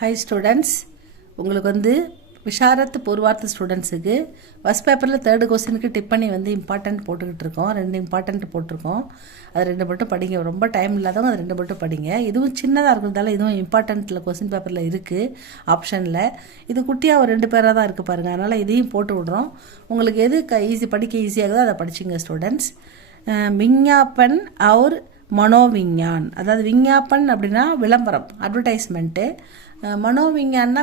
High students, உங்களுக்கு விஷாரத் பூர்வார்த்த ஸ்டூடெண்ட்ஸுக்கு first பேப்பரில் 3rd கொஸ்டினுக்கு டிப் பண்ணி இம்பார்ட்டன்ட் போட்டுக்கிட்டு இருக்கோம். 2 இம்பார்ட்டன்ட் போட்டிருக்கோம். அது 2 மட்டும் படிங்க. ரொம்ப டைம் இல்லாதவங்க அது 2 மட்டும் படிங்க. இதுவும் சின்னதாக இருக்கிறதால இதுவும் இம்பார்ட்டன்ட்டில் கொஸ்டின் பேப்பரில் இருக்குது ஆப்ஷனில். இது குட்டியாக ஒரு 2 பேராக தான் இருக்குது பாருங்கள். அதனால் இதையும் போட்டு விட்றோம். உங்களுக்கு எது படிக்க ஈஸியாகுதோ அதை படிச்சிங்க ஸ்டூடெண்ட்ஸ். விஞ்ஞாபன் और மனோவிஞ்ஞான், அதாவது விஞ்ஞாபன் அப்படின்னா விளம்பரம், அட்வர்டைஸ்மெண்ட்டு. மனோவிஞ்ஞான்னா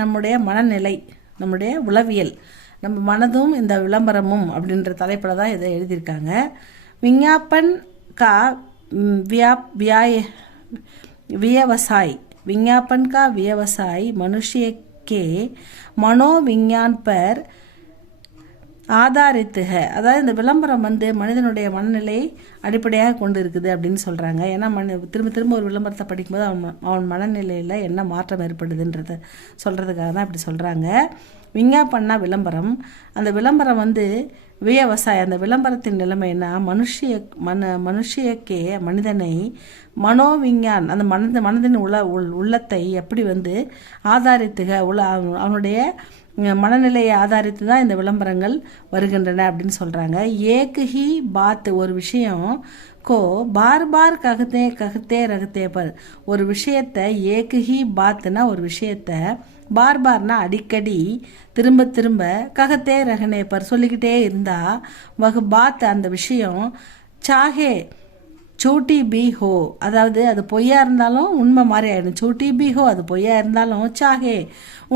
நம்முடைய மனநிலை, நம்முடைய உளவியல், நம்ம மனதும் இந்த விளம்பரமும் அப்படின்ற தலைப்பில் தான் இதை எழுதியிருக்காங்க. விஞ்ஞாபன் கா व्यवसाय, विज्ञापन का व्यवसाय मनुष्य के मनोविज्ञान पर ஆதாரித்து அதாவது இந்த விளம்பரம் மனிதனுடைய மனநிலை அடிப்படையாக கொண்டு இருக்குது அப்படின்னு சொல்கிறாங்க. ஏன்னா திரும்ப ஒரு விளம்பரத்தை படிக்கும்போது அவன் மனநிலையில் என்ன மாற்றம் ஏற்படுதுன்றத சொல்கிறதுக்காக தான் இப்படி சொல்கிறாங்க. விஞ்ஞாபன்னா விளம்பரம். அந்த விளம்பரம் விவசாயம். அந்த விளம்பரத்தின் நிலைமை என்ன, மனுஷியக்கே மனிதனை மனோவிஞ்ஞான், அந்த மனதின் உள்ளத்தை எப்படி ஆதாரித்துக அவனுடைய மனநிலையை ஆதாரித்து தான் இந்த விளம்பரங்கள் வருகின்றன அப்படின்னு சொல்கிறாங்க. ஏக் ஹி பாத், ஒரு விஷயம் கோ பார் பார் ககத்தே ரகத்தே பர், ஒரு விஷயத்தை ஏக் ஹி பாத்னா ஒரு விஷயத்தை பார் பார்னா அடிக்கடி திரும்ப திரும்ப ககத்தே ரகனே பர் சொல்லிக்கிட்டே இருந்தா வகு பாத் அந்த விஷயம் சாஹே சோட்டி பி ஹோ, அதாவது அது பொய்யா இருந்தாலும் உண்மை மாதிரி ஆயிடும். சோட்டி பி ஹோ, அது பொய்யா இருந்தாலும் சாஹே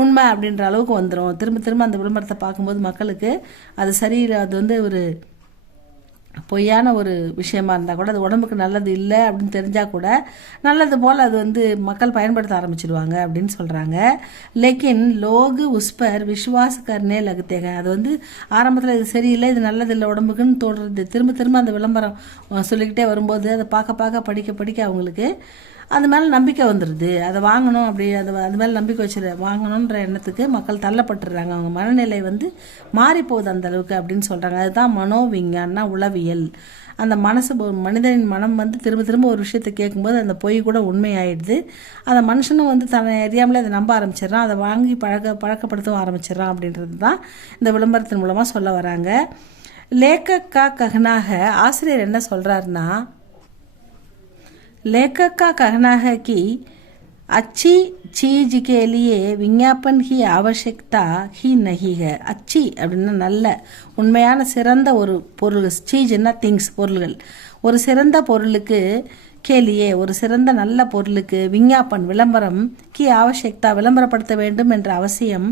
உண்மை அப்படின்ற அளவுக்கு வந்துடும். திரும்ப அந்த விளம்பரத்தை பார்க்கும்போது மக்களுக்கு அது சரியில்லை, அது ஒரு பொய்யான ஒரு விஷயமா இருந்தால் கூட அது உடம்புக்கு நல்லது இல்லை அப்படின்னு தெரிஞ்சால் கூட நல்லது போல் அது மக்கள் பயன்படுத்த ஆரம்பிச்சிடுவாங்க அப்படின்னு சொல்கிறாங்க. லேக்கின் லோகு உஸ்பர் விஸ்வாஸ் கர்னே லகுத்தேங்க, அது ஆரம்பத்தில் இது சரியில்லை, இது நல்லதில்லை உடம்புக்குன்னு தோன்றது. திரும்ப அந்த விளம்பரம் சொல்லிக்கிட்டே வரும்போது அதை பார்க்க படிக்க அவங்களுக்கு அது மேலே நம்பிக்கை வந்துடுது. அதை வாங்கணும், அப்படி அது மேலே நம்பிக்கை வாங்கணுன்ற எண்ணத்துக்கு மக்கள் தள்ளப்பட்டுடுறாங்க. அவங்க மனநிலை மாறி போகுது அந்த அளவுக்கு அப்படின்னு சொல்கிறாங்க. அதுதான் மனோவிஞ்ஞான்னா உளவியல். அந்த மனிதனின் மனம் திரும்ப ஒரு விஷயத்தை கேட்கும்போது அந்த பொய் கூட உண்மையாயிடுது. அந்த மனுஷனும் தன்னை அறியாமலே அதை நம்ப ஆரம்பிச்சிடறான், அதை வாங்கி பழக்கப்படுத்தவும் ஆரம்பிச்சிடறான் அப்படின்றது தான் இந்த விளம்பரத்தின் மூலமாக சொல்ல வராங்க. லேக்கக்கா ககனாக ஆசிரியர் என்ன சொல்கிறாருன்னா, लेखक का कहना है कि अच्छी चीज के लिए विज्ञापन की आवश्यकता ही नहीं है. अच्छी அப்படின்னா நல்ல, உண்மையான சிறந்த ஒரு பொருள், சீஜ்னா திங்ஸ், பொருள்கள். ஒரு சிறந்த பொருளுக்கு கேலியே, ஒரு சிறந்த நல்ல பொருளுக்கு விஞ்ஞாபன் விளம்பரம் கி ஆவசியக்தா விளம்பரப்படுத்த வேண்டும் என்ற அவசியம்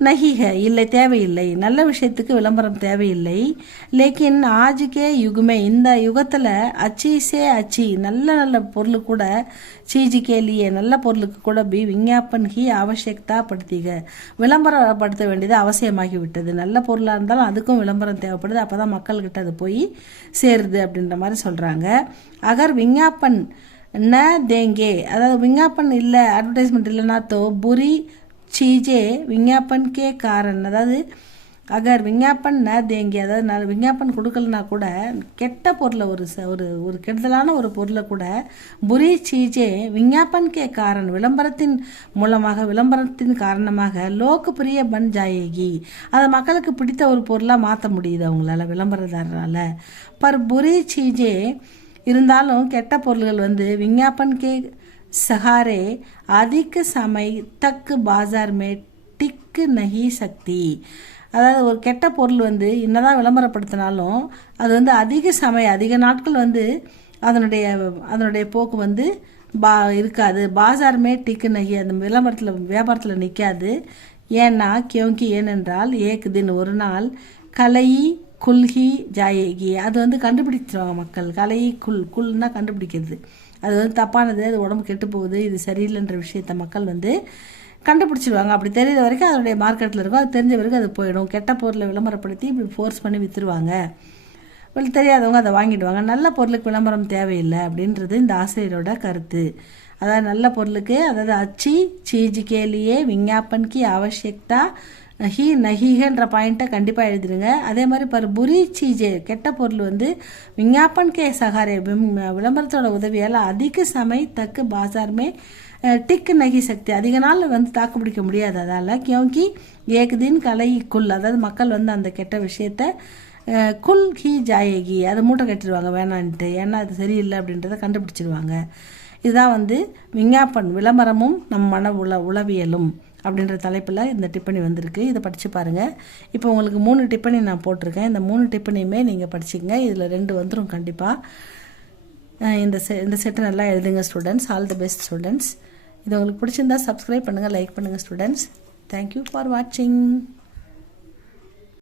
நஹிக இல்லை, தேவையில்லை. நல்ல விஷயத்துக்கு விளம்பரம் தேவையில்லை. லேக்கின் ஆஜுக்கே யுகமே, இந்த யுகத்தில் அச்சி நல்ல பொருள் கூட சீஜிக்கேலியே நல்ல பொருளுக்கு கூட விஞ்ஞாபன் ஹி ஆவசியக்தா படுத்திக விளம்பரப்படுத்த வேண்டியது அவசியமாகிவிட்டது. நல்ல பொருளாக இருந்தாலும் அதுக்கும் விளம்பரம் தேவைப்படுது, அப்போ தான் மக்கள்கிட்ட அது போய் சேருது அப்படின்ற மாதிரி சொல்கிறாங்க. அகர் விஞ்ஞாபன் ந தேங்கே, அதாவது விஞ்ஞாபன் இல்லை, அட்வர்டைஸ்மெண்ட் இல்லைன்னா தோ புரி चीज़ें विज्ञापन के कारण, அதாவது அகர் விஞ்ஞாபன் ந தேங்கி, அதாவது விஞ்ஞாபன் கொடுக்கலனா கூட கெட்ட பொருளை ஒரு கெடுதலான ஒரு பொருளை கூட புரி சீஜே விஞ்ஞாபன் கே காரணம் விளம்பரத்தின் மூலமாக விளம்பரத்தின் காரணமாக லோக்கு பிரிய பன் ஜாயேகி, அதை மக்களுக்கு பிடித்த ஒரு பொருளாக மாற்ற முடியுது அவங்களால, விளம்பரதாரரால். பர் புரி சீஜே இருந்தாலும் கெட்ட பொருள்கள் விஞ்ஞாபன் கே सहारे अधिक समय तक बाजार में टिक नहीं सकती, அதாவது ஒரு கெட்ட பொருள் என்னதான் விளம்பரப்படுத்தினாலும் அது அதிக நாட்கள் அதனுடைய போக்கு இருக்காது. பாசார்மே டிக்கு நகி, அந்த வியாபாரத்தில் நிற்காது. ஏன்னா ஏனென்றால் ஏக் தின் ஒரு நாள் கலை குல்கி ஜாயேகி, அது கண்டுபிடிச்சிருவாங்க மக்கள். கலை குல்னா கண்டுபிடிக்கிறது, அது தப்பானது, அது உடம்பு கெட்டு போகுது, இது சரியில்லைன்ற விஷயத்த மக்கள் கண்டுபிடிச்சிடுவாங்க. அப்படி தெரிகிற வரைக்கும் அதனுடைய மார்க்கெட்டில் இருக்கும், அது தெரிஞ்ச வரைக்கும் அது போயிடும். கெட்ட பொருளை விளம்பரப்படுத்தி இப்படி ஃபோர்ஸ் பண்ணி விற்றுருவாங்க, தெரியாதவங்க அதை வாங்கிடுவாங்க. நல்ல பொருளுக்கு விளம்பரம் தேவையில்லை அப்படின்றது இந்த ஆசிரியரோட கருத்து. அதாவது நல்ல பொருளுக்கு, அதாவது அச்சி சீஜ் கேலியே விஞ்ஞாபன் கி ஆவசியக்தா ஹீ நஹீகன்ற பாயிண்ட்டை கண்டிப்பாக எழுதிடுங்க. அதே மாதிரி புரி சீஜே கெட்ட பொருள் வந்து விஞ்ஞாபன் கே சகாரே விளம்பரத்தோட உதவியால் அதிக சமய தக்கு பாசாருமே டிக் நகி சக்தி அதிக நாள் வந்து தாக்கு பிடிக்க முடியாது. அதால் கியோங்கி ஏகுதின் கலைக்குள் அதாவது மக்கள் வந்து அந்த கெட்ட விஷயத்த குல் ஹி ஜாயகி அதை மூட்டை கட்டிடுவாங்க வேணான்ட்டு, ஏன்னா அது சரியில்லை அப்படின்றத கண்டுபிடிச்சிடுவாங்க. இதுதான் வந்து விஞ்ஞாபன் விளம்பரமும் நம் மன உளவியலும் அப்படின்ற தலைப்பில் இந்த டிப்பணி வந்திருக்கு. இதை படித்து பாருங்கள். இப்போ உங்களுக்கு 3 டிப்பணி நான் போட்டிருக்கேன். இந்த 3 டிப்பணியுமே நீங்கள் படிச்சுக்கங்க. இதில் 2 வந்துடும் கண்டிப்பாக. இந்த செட்டை நல்லா எழுதுங்க students. All the best students. இது உங்களுக்கு பிடிச்சிருந்தா சப்ஸ்கிரைப் பண்ணுங்கள், லைக் பண்ணுங்கள் ஸ்டூடெண்ட்ஸ். தேங்க்யூ ஃபார் வாட்சிங்.